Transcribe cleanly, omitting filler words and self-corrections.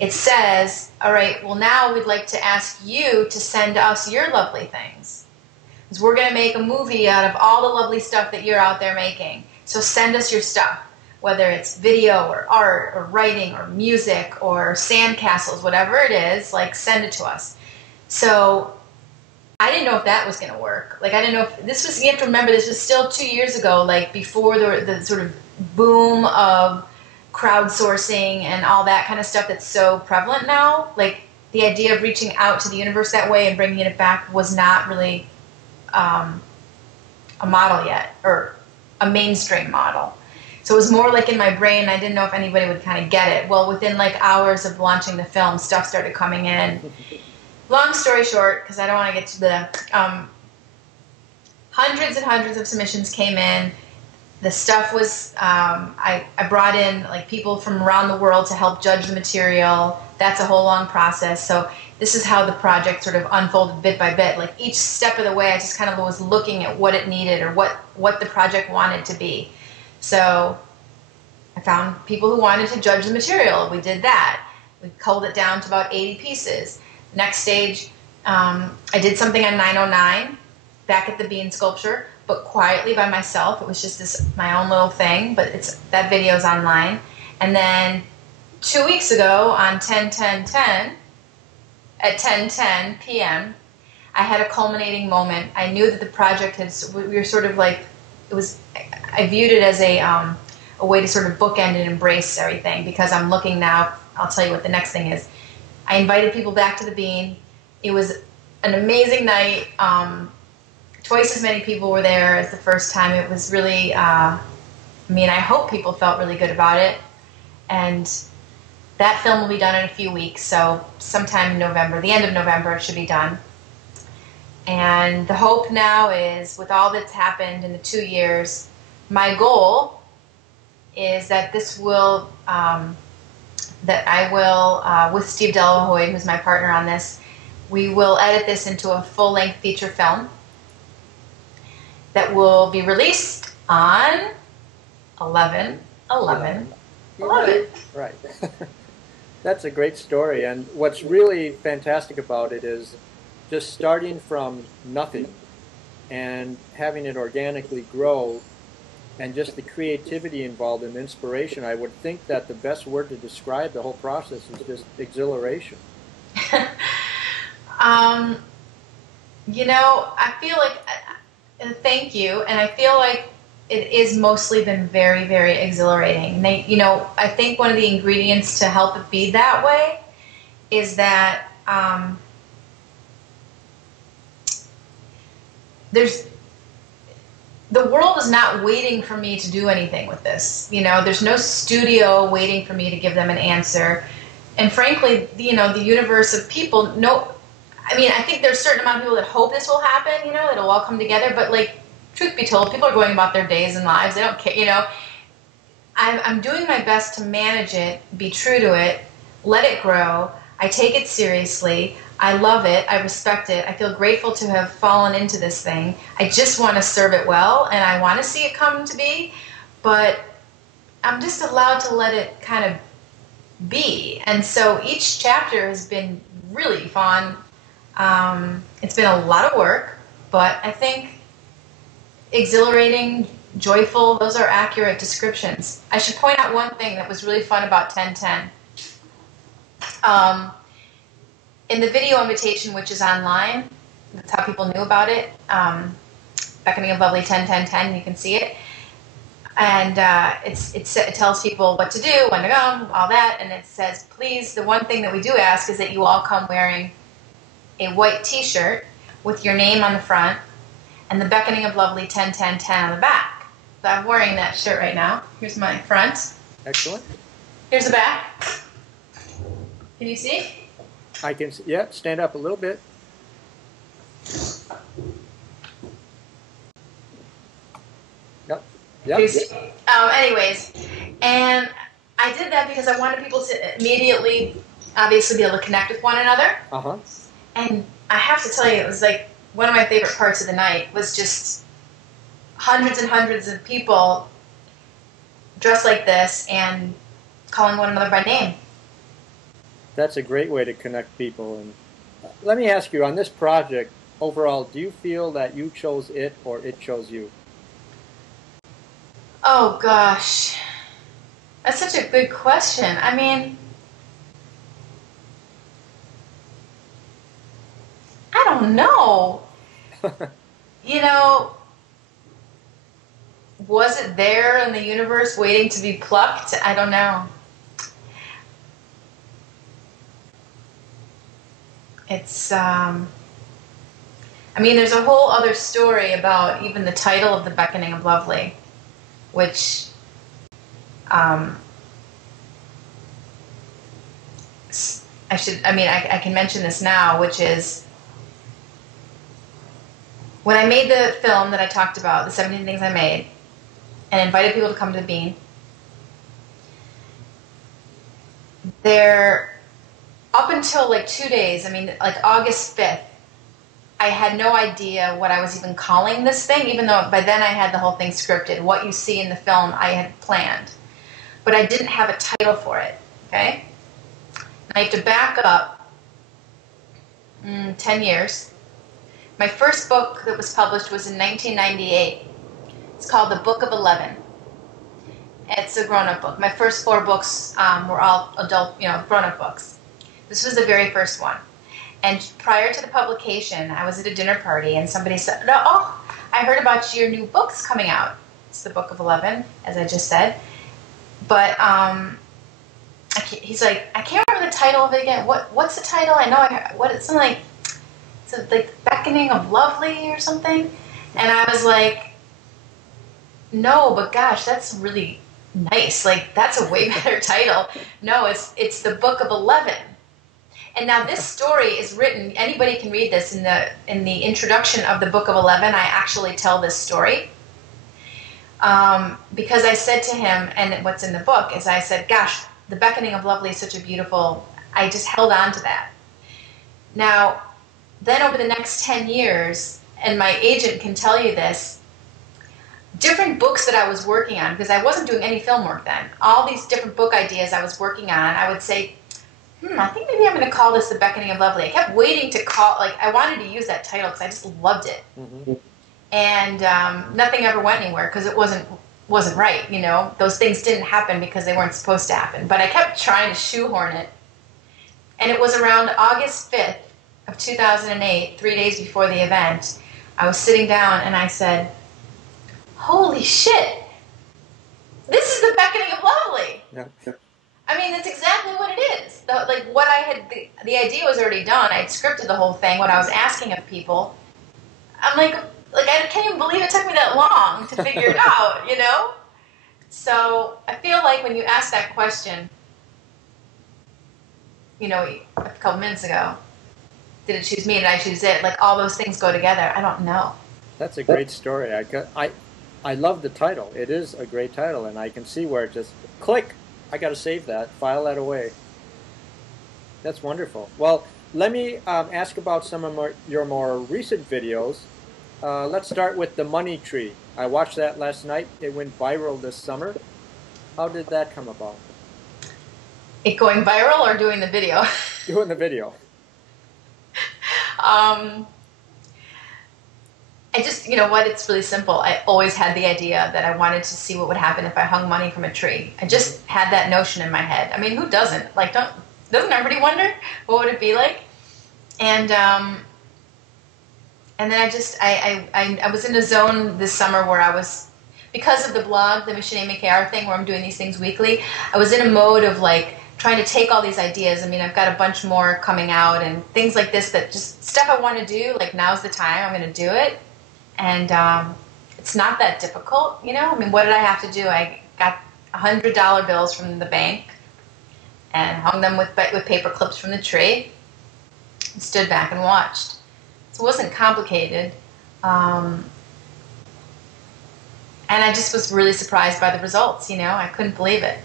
it says, all right, well, now we'd like to ask you to send us your lovely things. Because we're going to make a movie out of all the lovely stuff that you're out there making. So send us your stuff, whether it's video or art or writing or music or sandcastles, whatever it is, like send it to us. So I didn't know if that was going to work. Like, I didn't know if this was, you have to remember, this was still 2 years ago, like before the sort of boom of crowdsourcing and all that kind of stuff that's so prevalent now. Like, the idea of reaching out to the universe that way and bringing it back was not really a model yet, or a mainstream model. So it was more like in my brain, I didn't know if anybody would kind of get it. Well, within like hours of launching the film, stuff started coming in. Long story short, because I don't want to get to the hundreds and hundreds of submissions came in. The stuff was, I brought in like people from around the world to help judge the material. That's a whole long process. So this is how the project sort of unfolded bit by bit. Like each step of the way, I just kind of was looking at what it needed or what the project wanted to be. So I found people who wanted to judge the material. We did that. We culled it down to about 80 pieces. Next stage, I did something on 909 back at the Bean Sculpture, but quietly by myself. It was just my own little thing, but that video's online. And then 2 weeks ago on 10/10/10, at 10:10 p.m., I had a culminating moment. I knew that the project we were sort of like, I viewed it as a way to sort of bookend and embrace everything, because I'm looking now, I'll tell you what the next thing is. I invited people back to the Bean. It was an amazing night. Twice as many people were there as the first time. It was really, I hope people felt really good about it. And that film will be done in a few weeks, so sometime in November, the end of November, it should be done. And the hope now is, with all that's happened in the 2 years, my goal is that this will, that I will, with Steve Delahoy, who's my partner on this, we will edit this into a full-length feature film that will be released on 11/11/11. Right. That's a great story, and what's really fantastic about it is just starting from nothing and having it organically grow, and just the creativity involved and inspiration. I would think that the best word to describe the whole process is just exhilaration. I feel like, thank you, and I feel like it is mostly been very, very exhilarating. I think one of the ingredients to help it be that way is that the world is not waiting for me to do anything with this. There's no studio waiting for me to give them an answer. And frankly, the universe of people, I think there's a certain amount of people that hope this will happen, it'll all come together, but like, truth be told, people are going about their days and lives. They don't care, I'm doing my best to manage it, be true to it, let it grow. I take it seriously. I love it. I respect it. I feel grateful to have fallen into this thing. I just want to serve it well, and I want to see it come to be, but I'm just allowed to let it kind of be. And so each chapter has been really fun. It's been a lot of work, but I think exhilarating, joyful, those are accurate descriptions. I should point out one thing that was really fun about 10:10. In the video invitation, which is online, that's how people knew about it, Beckoning of Lovely 10:10:10, you can see it. And it tells people what to do, when to go, all that, and it says, please, the one thing that we do ask is that you all come wearing a white t-shirt with your name on the front and the Beckoning of Lovely 10:10:10 on the back. So I'm wearing that shirt right now. Here's my front. Excellent. Here's the back. Can you see? I can see, yeah, stand up a little bit. Yep. Anyways, and I did that because I wanted people to immediately, obviously, be able to connect with one another. Uh-huh. And I have to tell you, it was like one of my favorite parts of the night was just hundreds and hundreds of people dressed like this and calling one another by name. That's a great way to connect people. And let me ask you, on this project, overall, do you feel that you chose it or it chose you? Oh gosh, that's such a good question. I mean, I don't know. You know, was it there in the universe waiting to be plucked? I don't know. It's, I mean, there's a whole other story about even the title of The Beckoning of Lovely, which, I can mention this now, which is, when I made the film that I talked about, the 17 Things I Made, and invited people to come to the Bean, up until like 2 days, I mean, like August 5th, I had no idea what I was even calling this thing, even though by then I had the whole thing scripted. What you see in the film, I had planned. But I didn't have a title for it, okay? And I have to back up 10 years. My first book that was published was in 1998. It's called The Book of 11. It's a grown-up book. My first 4 books were all adult, grown-up books. This was the very first one. And prior to the publication, I was at a dinner party, and somebody said, "Oh, I heard about your new book's coming out." It's The Book of 11, as I just said. But he's like, "I can't remember the title of it again. What's the title? I know it's something like, like The Beckoning of Lovely or something." And I was like, "No, but gosh, that's really nice. Like, that's a way better title." No, it's The Book of 11. And now this story is written, anybody can read this, in the introduction of The Book of 11, I actually tell this story. Because I said to him, and what's in the book is I said, "Gosh, The Beckoning of Lovely is such a beautiful," I just held on to that. Now, then over the next 10 years, and my agent can tell you this, different books that I was working on, because I wasn't doing any film work then, all these different book ideas I was working on, I would say, I think maybe I'm going to call this The Beckoning of Lovely. I kept waiting to call, like, I wanted to use that title because I just loved it. Mm-hmm. And nothing ever went anywhere because it wasn't right, Those things didn't happen because they weren't supposed to happen. But I kept trying to shoehorn it. And it was around August 5th of 2008, 3 days before the event, I was sitting down and I said, "Holy shit, this is The Beckoning of Lovely." Yeah. I mean, that's exactly what it is. The idea was already done. I had scripted the whole thing, what I was asking of people. I'm like I can't even believe it took me that long to figure it out, So I feel like when you ask that question, a couple minutes ago, did it choose me? Did I choose it? Like, all those things go together. I don't know. That's a great story. I love the title. It is a great title, and I can see where it just click. I got to save that, file that away. That's wonderful. Well, let me ask about some of your more recent videos. Let's start with The Money Tree. I watched that last night. It went viral this summer. How did that come about? It going viral or doing the video? Doing the video. I just, it's really simple. I always had the idea that I wanted to see what would happen if I hung money from a tree. I just had that notion in my head. I mean, who doesn't? Like, doesn't everybody wonder what would it be like? And then I was in a zone this summer where I was, because of the blog, the Mission Amy KR thing, where I'm doing these things weekly, I was in a mode of like trying to take all these ideas. I mean, I've got a bunch more coming out and things like this, that just stuff I want to do, like now's the time, I'm going to do it. And it's not that difficult, I mean, what did I have to do? I got $100 bills from the bank and hung them with paper clips from the tree and stood back and watched. So it wasn't complicated. And I just was really surprised by the results, I couldn't believe it.